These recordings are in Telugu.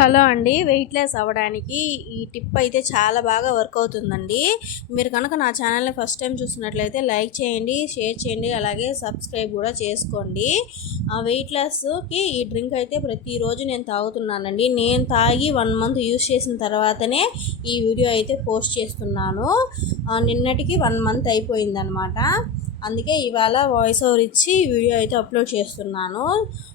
హలో అండి. వెయిట్ లెస్ అవ్వడానికి ఈ టిప్ అయితే చాలా బాగా వర్క్ అవుతుందండి. మీరు కనుక నా ఛానల్ని ఫస్ట్ టైం చూసినట్లయితే లైక్ చేయండి, షేర్ చేయండి, అలాగే సబ్స్క్రైబ్ కూడా చేసుకోండి. వెయిట్ లెస్కి ఈ డ్రింక్ అయితే ప్రతిరోజు నేను తాగుతున్నానండి. నేను తాగి 1 మంత్ యూస్ చేసిన తర్వాతనే ఈ వీడియో అయితే పోస్ట్ చేస్తున్నాను. నిన్నటికి 1 మంత్ అయిపోయిందనమాట. అందుకే ఇవాళ వాయిస్ ఓవర్ ఇచ్చి వీడియో అయితే అప్లోడ్ చేస్తున్నాను.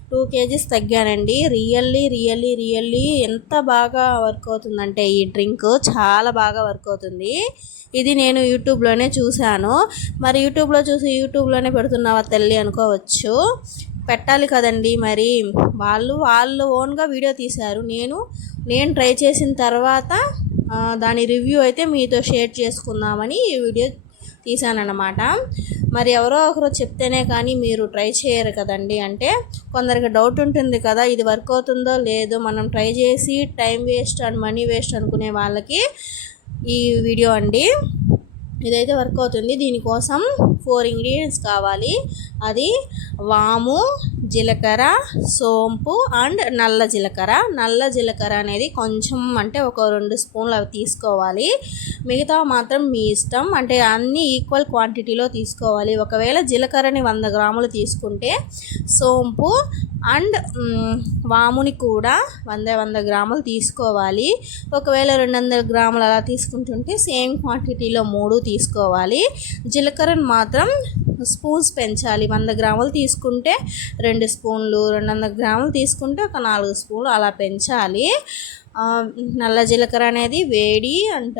2 kgs తగ్గానండి. రియల్లీ ఎంత బాగా వర్క్ అవుతుందంటే ఈ డ్రింక్ చాలా బాగా వర్క్ అవుతుంది. ఇది నేను యూట్యూబ్లోనే చూశాను. మరి యూట్యూబ్లోనే పెడుతున్నావా తల్లి అనుకోవచ్చు. పెట్టాలి కదండి, మరి వాళ్ళు ఓన్గా వీడియో తీశారు. నేను ట్రై చేసిన తర్వాత దాని రివ్యూ అయితే మీతో షేర్ చేసుకుందామని ఈ వీడియో తీసానన్నమాట. మరి ఎవరో ఒకరు చెప్తేనే కానీ మీరు ట్రై చేయరు కదండి. అంటే కొందరికి డౌట్ ఉంటుంది కదా, ఇది వర్క్ అవుతుందో లేదో, మనం ట్రై చేసి time waste and money waste అనుకునే వాళ్ళకి ఈ వీడియో అండి. ఇదైతే వర్క్ అవుతుంది. దీనికోసం 4 ఇంగ్రీడియంట్స్ కావాలి. అది వాము, జీలకర్ర, సోంపు అండ్ నల్ల జీలకర్ర అనేది కొంచెం అంటే ఒక 2 స్పూన్లు అవి తీసుకోవాలి. మిగతా మాత్రం మీ ఇష్టం, అంటే అన్నీ ఈక్వల్ క్వాంటిటీలో తీసుకోవాలి. ఒకవేళ జీలకర్రని 100 గ్రాములు తీసుకుంటే సోంపు అండ్ వాముని కూడా 100 గ్రాములు తీసుకోవాలి. ఒకవేళ 200 గ్రాములు అలా తీసుకుంటుంటే సేమ్ క్వాంటిటీలో 3 తీసుకోవాలి. జీలకర్రను మాత్రం స్పూన్స్ పెంచాలి. 100 గ్రాములు తీసుకుంటే 2 స్పూన్లు, 200 గ్రాములు తీసుకుంటే ఒక 4 స్పూన్లు అలా పెంచాలి. నల్ల జీలకర్ర అనేది వేడి అండ్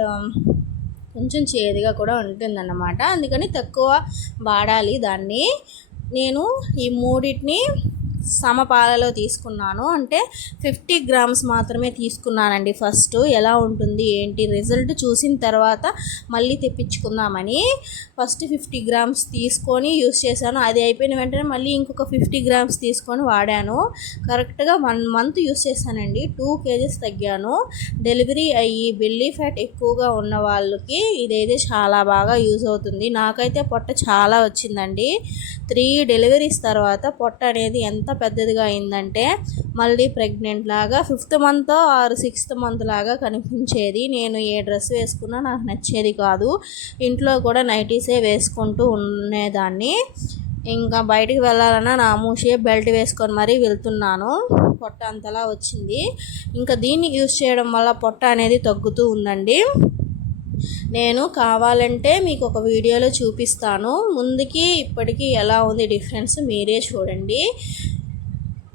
కొంచెం చేదుగా కూడా ఉంటుందన్నమాట. అందుకని తక్కువ వాడాలి దాన్ని. నేను ఈ మూడింటిని సమపాలలో తీసుకున్నాను. అంటే 50 గ్రామ్స్ మాత్రమే తీసుకున్నానండి. ఫస్ట్ ఎలా ఉంటుంది ఏంటి రిజల్ట్ చూసిన తర్వాత మళ్ళీ తెప్పించుకుందామని ఫస్ట్ 50 గ్రామ్స్ తీసుకొని యూస్ చేశాను. అది అయిపోయిన వెంటనే మళ్ళీ ఇంకొక 50 గ్రామ్స్ తీసుకొని వాడాను. కరెక్ట్గా 1 మంత్ యూస్ చేశానండి. 2 kgs తగ్గాను. డెలివరీ అయ్యి బెల్లీ ఫ్యాట్ ఎక్కువగా ఉన్న వాళ్ళకి ఇదైతే చాలా బాగా యూజ్ అవుతుంది. నాకైతే పొట్ట చాలా వచ్చిందండి. 3 డెలివరీస్ తర్వాత పొట్ట అనేది ఎంత పెద్దదిగా అయిందంటే మళ్ళీ ప్రెగ్నెంట్ లాగా 5th month or 6th month లాగా కనిపించేది. నేను ఏ డ్రెస్ వేసుకున్నా నాకు నచ్చేది కాదు. ఇంట్లో కూడా నైటీసే వేసుకుంటూ ఉండేదాన్ని. ఇంకా బయటికి వెళ్ళాలన్నా నా మూషే బెల్ట్ వేసుకొని మరీ వెళ్తున్నాను. పొట్ట అంతలా వచ్చింది. ఇంకా దీన్ని యూజ్ చేయడం వల్ల పొట్ట అనేది తగ్గుతూ ఉందండి. నేను కావాలంటే మీకు ఒక వీడియోలో చూపిస్తాను. ముందుకి ఇప్పటికీ ఎలా ఉంది డిఫరెన్స్ మీరే చూడండి.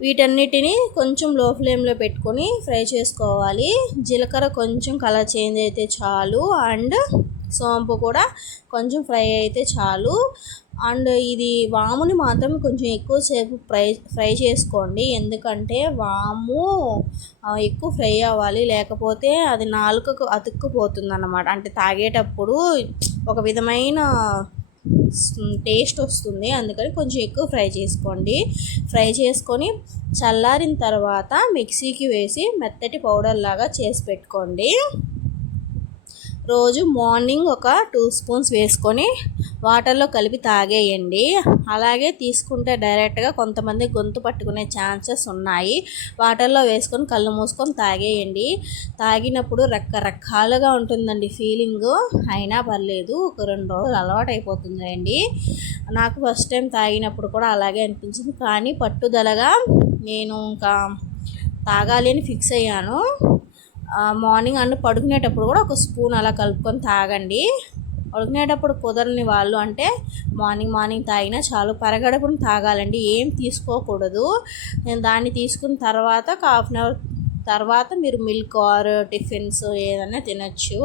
వీటన్నిటిని కొంచెం లో ఫ్లేమ్లో పెట్టుకొని ఫ్రై చేసుకోవాలి. జీలకర్ర కొంచెం కలర్ చేంజ్ అయితే చాలు, అండ్ సోంపు కూడా కొంచెం ఫ్రై అయితే చాలు. అండ్ ఇది వాముని మాత్రం కొంచెం ఎక్కువసేపు ఫ్రై చేసుకోండి. ఎందుకంటే వాము ఎక్కువ ఫ్రై అవ్వాలి, లేకపోతే అది నాలుకకు అతుక్కుపోతుంది అన్నమాట. అంటే తాగేటప్పుడు ఒక విధమైన టేస్ట్ వస్తుంది. అందుకని కొంచెం ఎక్కువ ఫ్రై చేసుకోండి. ఫ్రై చేసుకొని చల్లారిన తర్వాత మిక్సీకి వేసి మెత్తటి పౌడర్ లాగా చేసి పెట్టుకోండి. రోజు మార్నింగ్ ఒక 2 స్పూన్స్ వేసుకొని వాటర్లో కలిపి తాగేయండి. అలాగే తీసుకుంటే డైరెక్ట్గా కొంతమంది గొంతు పట్టుకునే ఛాన్సెస్ ఉన్నాయి. వాటర్లో వేసుకొని కళ్ళు మూసుకొని తాగేయండి. తాగినప్పుడు రకరకాలుగా ఉంటుందండి ఫీలింగు. అయినా పర్లేదు, ఒక 2 రోజులు అలవాటు అయిపోతుందండి. నాకు ఫస్ట్ టైం తాగినప్పుడు కూడా అలాగే అనిపించింది. కానీ పట్టుదలగా నేను ఇంకా తాగాలి అని ఫిక్స్ అయ్యాను. మార్నింగ్ అండ్ పడుకునేటప్పుడు కూడా ఒక స్పూన్ అలా కలుపుకొని తాగండి. పడుకునేటప్పుడు కుదరని వాళ్ళు అంటే మార్నింగ్ తాగినా చాలు. పరగడుపున తాగాలండి, ఏం తీసుకోకూడదు. నేను దాన్ని తీసుకున్న తర్వాత ఒక 1/2 అవర్ తర్వాత మీరు మిల్క్ ఆర్ టిఫిన్స్ ఏదైనా తినచ్చు.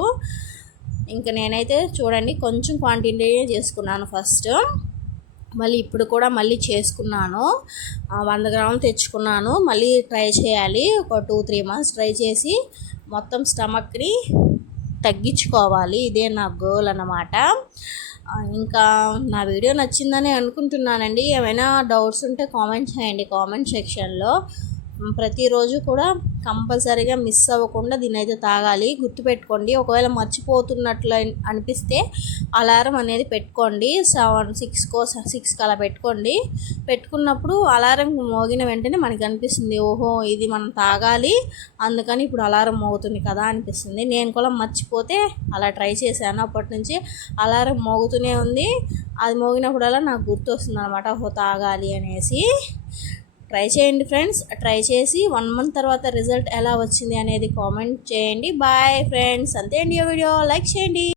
ఇంకా నేనైతే చూడండి కొంచెం క్వాంటిటీ చేసుకున్నాను ఫస్ట్. మళ్ళీ ఇప్పుడు కూడా మళ్ళీ చేసుకున్నాను. 100 గ్రాములు తెచ్చుకున్నాను. మళ్ళీ ట్రై చేయాలి. ఒక 2-3 మంత్స్ ట్రై చేసి మొత్తం స్టమక్ని తగ్గించుకోవాలి. ఇదే నా గోల్ అన్నమాట. ఇంకా నా వీడియో నచ్చిందని అనుకుంటున్నానండి. ఏమైనా డౌట్స్ ఉంటే కామెంట్ చేయండి కామెంట్ సెక్షన్లో. ప్రతిరోజు కూడా కంపల్సరీగా మిస్ అవ్వకుండా దీన్ని అయితే తాగాలి. గుర్తుపెట్టుకోండి. ఒకవేళ మర్చిపోతున్నట్లు అనిపిస్తే అలారం అనేది పెట్టుకోండి. 6కి అలా పెట్టుకోండి. పెట్టుకున్నప్పుడు అలారం మోగిన వెంటనే మనకి అనిపిస్తుంది, ఓహో ఇది మనం తాగాలి, అందుకని ఇప్పుడు అలారం మోగుతుంది కదా అనిపిస్తుంది. నేను కూడా మర్చిపోతే అలా ట్రై చేశాను. అప్పటి నుంచి అలారం మోగుతూనే ఉంది. అది మోగినప్పుడల్లా నాకు గుర్తు వస్తుంది అనమాట, ఓహో తాగాలి అనేసి. ట్రై చేయండి ఫ్రెండ్స్. ట్రై చేసి 1 మంత్ తర్వాత రిజల్ట్ ఎలా వచ్చింది అనేది కామెంట్ చేయండి. Bye friends. అంతే అండి, వీడియో లైక్ చేయండి.